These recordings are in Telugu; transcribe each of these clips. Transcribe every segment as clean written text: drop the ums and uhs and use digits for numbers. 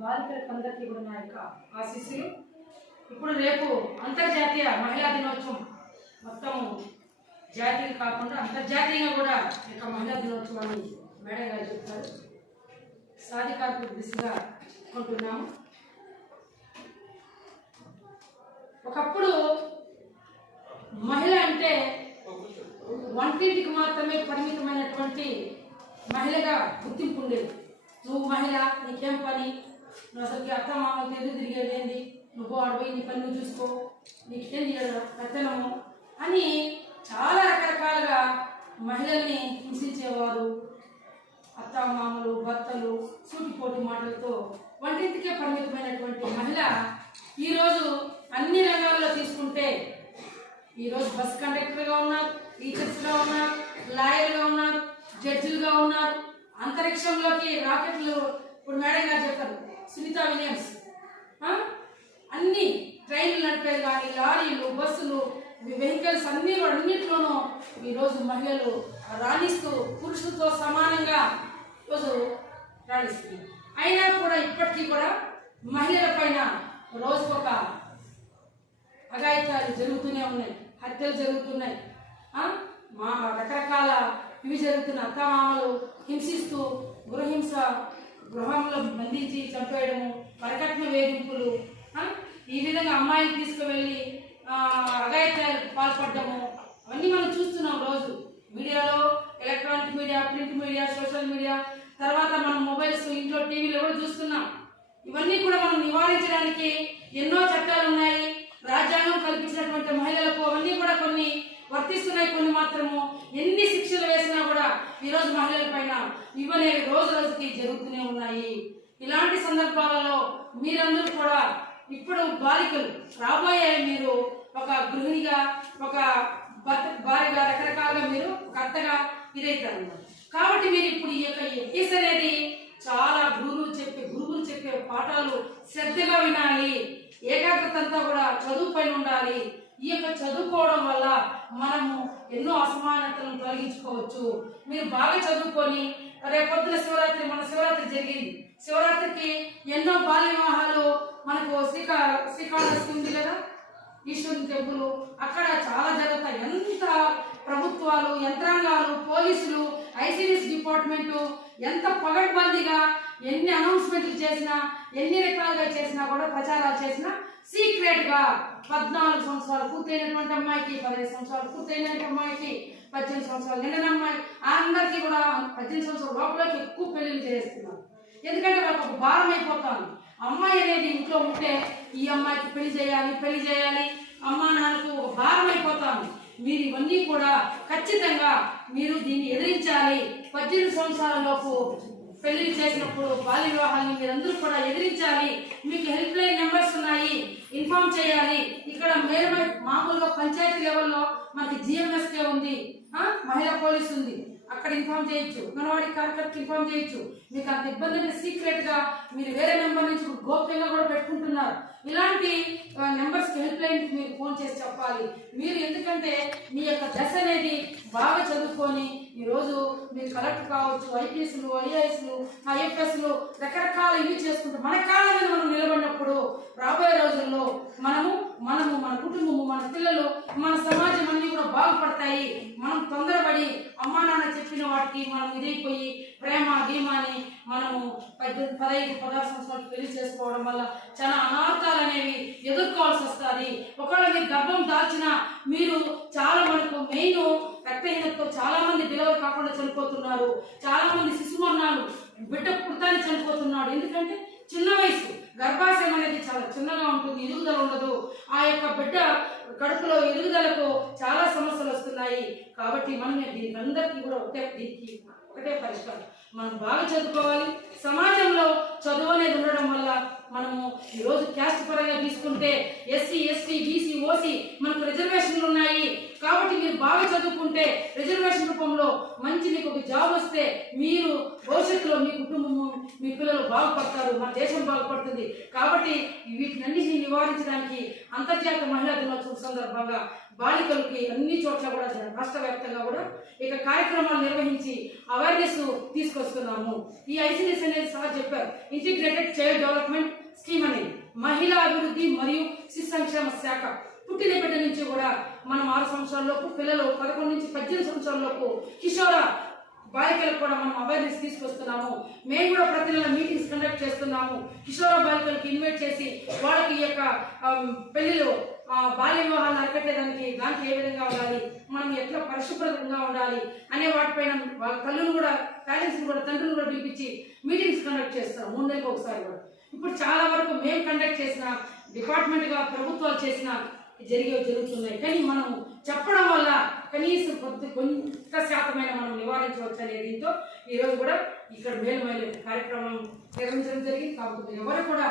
బాలికలందరికీ కూడా నా యొక్క ఆశీస్సులు. ఇప్పుడు రేపు అంతర్జాతీయ మహిళా దినోత్సవం, మొత్తం జాతీయ కాకుండా అంతర్జాతీయంగా కూడా ఈ యొక్క మహిళా దినోత్సవాన్ని మేడం గారు చెప్తారు. సాధికారత దిశగా కొంటున్నాము. ఒకప్పుడు మహిళ అంటే వంటింటికి మాత్రమే పరిమితమైనటువంటి మహిళగా గుర్తింపు ఉండేది. నువ్వు మహిళ, నీకేం పని, నువ్వు అసలుకి అత్త మామతో ఎదురు తిరిగేదేంది, నువ్వు అడవి నీ పని నువ్వు చూసుకో, నీకేం పెత్తనము అని చాలా రకరకాలుగా మహిళల్ని హింసించేవారు. అత్త మామలు, భర్తలు సూటిపోటి మాటలతో వంటింటికే పరిమితమైనటువంటి మహిళ ఈరోజు అన్ని రంగాల్లో తీసుకుంటే ఈరోజు బస్ కండక్టర్గా ఉన్నారు, టీచర్స్గా ఉన్నారు, లాయర్గా ఉన్నారు, జడ్జిలుగా ఉన్నారు. అంతరిక్షంలోకి రాకెట్లు, ఇప్పుడు మేడం గారు చెప్పారు సునీత విలియమ్స్, అన్ని ట్రైన్లు నడిపేది కానీ లారీలు, బస్సులు, వెహికల్స్ అన్నిట్లోనూ ఈరోజు మహిళలు రాణిస్తూ పురుషులతో సమానంగా ఈరోజు రాణిస్తుంది. అయినా కూడా ఇప్పటికీ కూడా మహిళల పైన రోజుకొక అఘాయిత్యాలు జరుగుతూనే ఉన్నాయి, హత్యలు జరుగుతున్నాయి, మా రకరకాల ఇవి జరుగుతున్న అత్తమామలు హింసిస్తూ గృహంలో బంధించి చంపేయడము, వరకట్న వేధింపులు, ఈ విధంగా అమ్మాయిని తీసుకువెళ్ళి అఘాయిత్యాలు పాల్పడము, అవన్నీ మనం చూస్తున్నాం రోజు మీడియాలో, electronic media, print media, social media, తర్వాత మనం మొబైల్స్, ఇంట్లో టీవీలో కూడా చూస్తున్నాం. ఇవన్నీ కూడా మనం నివారించడానికి ఎన్నో చట్టాలు ఉన్నాయి. రాజ్యాంగం కల్పించినటువంటి మహిళలకు అవన్నీ కూడా కొన్ని వర్తిస్తున్నాయి, కొన్ని మాత్రము. ఎన్ని శిక్షలు వేసినా కూడా ఈరోజు మహిళల పైన ఇవన్నీ రోజు రోజుకి జరుగుతూనే ఉన్నాయి. ఇలాంటి సందర్భాలలో మీరందరూ కూడా ఇప్పుడు బాలికలు రాబోయే మీరు ఒక గృహిణిగా, ఒక భార్యగా, రకరకాలుగా మీరు ఒక అత్తగా ఇదైతారు. కాబట్టి మీరు ఇప్పుడు ఈ యొక్క ఎఫ్ఎస్ అనేది చాలా గురువులు చెప్పే పాఠాలు శ్రద్ధగా వినాలి. ఏకాగ్రత అంతా కూడా చదువు పైన ఉండాలి. ఈ యొక్క చదువుకోవడం వల్ల మనము ఎన్నో అసమానతలను తొలగించుకోవచ్చు. మీరు బాగా చదువుకొని రేపొద్దున శివరాత్రి, మన శివరాత్రి జరిగింది, శివరాత్రికి ఎన్నో బాల్య వివాహాలు మనకు శ్రీకాళహస్తి ఉంది కదా, ఈశ్వరుని టెంపుల్, అక్కడ చాలా జరుగుతాయి. ఎంత ప్రభుత్వాలు, యంత్రాంగాలు, పోలీసులు, ఐసీడీఎస్ డిపార్ట్మెంటు ఎంత పగడ్బందీగా ఎన్ని అనౌన్స్మెంట్లు చేసినా, ఎన్ని రకాలుగా చేసినా కూడా, ప్రచారాలు చేసినా సీక్రెట్ గా 14 సంవత్సరాలు పూర్తయినటువంటి అమ్మాయికి, 15 సంవత్సరాలు పూర్తయినటువంటి అమ్మాయికి, 18 సంవత్సరాలు నిండిన అమ్మాయి, అందరికీ కూడా 18 సంవత్సరాల లోపలకి ఎక్కువ పెళ్లిళ్ళు చేస్తున్నారు. ఎందుకంటే వాళ్ళకి ఒక భారం అయిపోతాను. అమ్మాయి అనేది ఇంట్లో ఉంటే ఈ అమ్మాయికి పెళ్లి చేయాలి, అమ్మా నాన్నకు ఒక భారం అయిపోతాను. మీరు ఇవన్నీ కూడా ఖచ్చితంగా మీరు దీన్ని ఎదిరించాలి. 18 సంవత్సరాల లోపు పెళ్లి చేసినప్పుడు బాల్య వివాహాన్ని మీరందరూ కూడా ఎదిరించాలి. మీకు హెల్ప్ లైన్ నెంబర్స్ ఉన్నాయి, ఇన్ఫార్మ్ చేయాలి. ఇక్కడ మామూలుగా పంచాయతీ లెవెల్లో మనకి జిఎంఎస్కే ఉంది, మహిళా పోలీస్ ఉంది, అక్కడ ఇన్ఫార్మ్ చేయొచ్చు, అంగన్వాడీ కార్యకర్తకి ఇన్ఫార్మ్ చేయొచ్చు. మీకు అంత ఇబ్బంది అంటే సీక్రెట్ గా మీరు వేరే నెంబర్ నుంచి గోప్యంగా కూడా పెట్టుకుంటున్నారు. ఇలాంటి నెంబర్స్కి హెల్ప్ లైన్ మీరు ఫోన్ చేసి చెప్పాలి. మీరు ఎందుకంటే మీ యొక్క దశ అనేది బాగా చదువుకొని ఈరోజు మీరు కలెక్టర్ కావచ్చు, ఐపీఎస్లు, ఐఏఎస్లు, ఐఎఫ్ఎస్లు, రకరకాల ఇవి చేసుకుంటూ మన కాళ్ళ మీద మనం నిలబడినప్పుడు రాబోయే రోజుల్లో మనము మన కుటుంబము, మన పిల్లలు, మన సమాజం అన్ని కూడా బాగుపడతాయి. మనం తొందరపడి అమ్మా నాన్న చెప్పిన వాటికి మనం ఇదైపోయి ప్రేమ గీమాని మనము 15-16 సంవత్సరాలు పెళ్లి చేసుకోవడం వల్ల చాలా అనార్థాలు అనేవి ఎదుర్కోవాల్సి వస్తుంది. ఒకవేళ మీరు గర్భం దాల్చినా మీరు చాలా మనకు మెయిన్ రక్తహీనతతో చాలా మంది డెలివరీ కాకుండా చనిపోతున్నారు. చాలా మంది శిశుమరణాలు, బిడ్డ పుడతానే చనిపోతున్నాడు. ఎందుకంటే చిన్న వయసు, గర్భాశయం అనేది చాలా చిన్నగా ఉంటుంది, ఎదుగుదల ఉండదు. ఆ యొక్క బిడ్డ కడుపులో ఎదుగుదలకు చాలా సమస్యలు వస్తున్నాయి. కాబట్టి మనం దీనికి అందరికీ కూడా ఒకటే పరిష్కారం, మనం బాగా చదువుకోవాలి. సమాజంలో చదువు అనేది ఉండడం వల్ల మనము ఈరోజు క్యాస్ట్ పరంగా తీసుకుంటే ఎస్సీ, ఎస్టీ, బీసీ, ఓసీ మనకు రిజర్వేషన్లు ఉన్నాయి. కాబట్టి మీరు బాగా చదువుకుంటే రిజర్వేషన్ రూపంలో మంచి మీకు ఒక జాబ్ వస్తే మీరు భవిష్యత్తులో మీ కుటుంబము, మీ పిల్లలు బాగుపడతారు, మన దేశం బాగుపడుతుంది. కాబట్టి వీటినన్నిటిని నివారించడానికి అంతర్జాతీయ మహిళా దినోత్సవం సందర్భంగా బాలికలకి అన్ని చోట్ల కూడా రాష్ట్ర వ్యాప్తంగా కూడా ఇక కార్యక్రమాలు నిర్వహించి అవేర్నెస్ తీసుకొస్తున్నాము. ఈ ఐసిడిఎస్ అనేది సార్ చెప్పారు, ఇంటిగ్రేటెడ్ చైల్డ్ డెవలప్మెంట్ స్కీమ్ అనేది మహిళా అభివృద్ధి మరియు శిశు సంక్షేమ శాఖ. పుట్టిన బిడ్డ నుంచి కూడా మనం 6 సంవత్సరాలలోపు పిల్లలు 11 నుంచి 18 సంవత్సరాలలోపు కిషోర బాలికలకు కూడా మనం అవేర్నెస్ తీసుకొస్తున్నాము. మేము కూడా ప్రతి నెల మీటింగ్స్ కండక్ట్ చేస్తున్నాము. కిషోర బాలికలకి ఇన్వైట్ చేసి వాళ్ళకి ఈ యొక్క పెళ్లిలో బాల్య వివాహాలను అరికట్టేదానికి దానికి ఏ విధంగా ఉండాలి, మనం ఎట్లా పరిశుభ్రంగా ఉండాలి అనే వాటిపైన వాళ్ళ తల్లులు కూడా పేరెంట్స్ కూడా తండ్రులు కూడా పిలిపించి మీటింగ్స్ కండక్ట్ చేస్తాం 3 నెలలకు ఒకసారి కూడా. ఇప్పుడు చాలా వరకు మేము కండక్ట్ చేసిన డిపార్ట్మెంట్గా ప్రభుత్వాలు చేసిన జరుగుతున్నాయి. కానీ మనం చెప్పడం వల్ల కనీసం కొంత శాతమైన మనం నివారించవచ్చు అనే దీంతో ఈరోజు కూడా ఇక్కడ మేలు కార్యక్రమం నిర్వహించడం జరిగింది. కాబట్టి ఎవరు కూడా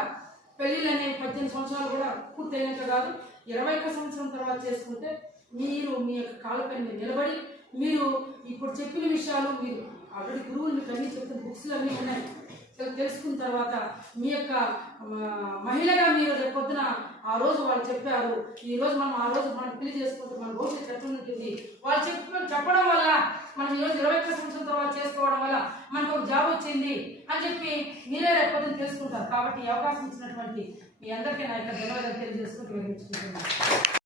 పెళ్లిళ్ళు అనేవి 18 సంవత్సరాలు కూడా పూర్తయినాక కాదు, 21 సంవత్సరం తర్వాత చేసుకుంటే మీరు మీ యొక్క కాళ్ళపై నిలబడి మీరు ఇప్పుడు చెప్పిన విషయాలు మీరు ఆల్రెడీ గురువులు మీకు అన్నీ చెప్తున్న బుక్స్లు అన్నీ ఉన్నాయి. తెలుసుకున్న తర్వాత మీ యొక్క మహిళగా మీరు రేపు పొద్దున ఆ రోజు వాళ్ళు చెప్పారు, ఈ రోజు మనం ఆ రోజు మనం పెళ్లి చేసుకుంటే మన భవిష్యత్తు ఎట్లా ఉంటుంది, వాళ్ళు చెప్పడం వల్ల మనం ఈరోజు 21 సంవత్సరం తర్వాత చేసుకోవడం వల్ల మనకు ఒక జాబ్ వచ్చింది అని చెప్పి మీరే రేపు పొద్దున తెలుసుకుంటారు. కాబట్టి ఈ అవకాశం ఇచ్చినటువంటి మీ అందరికీ నా యొక్క ధన్యవాదాలు తెలియజేసుకుంటూ వివరించుకుంటున్నాను.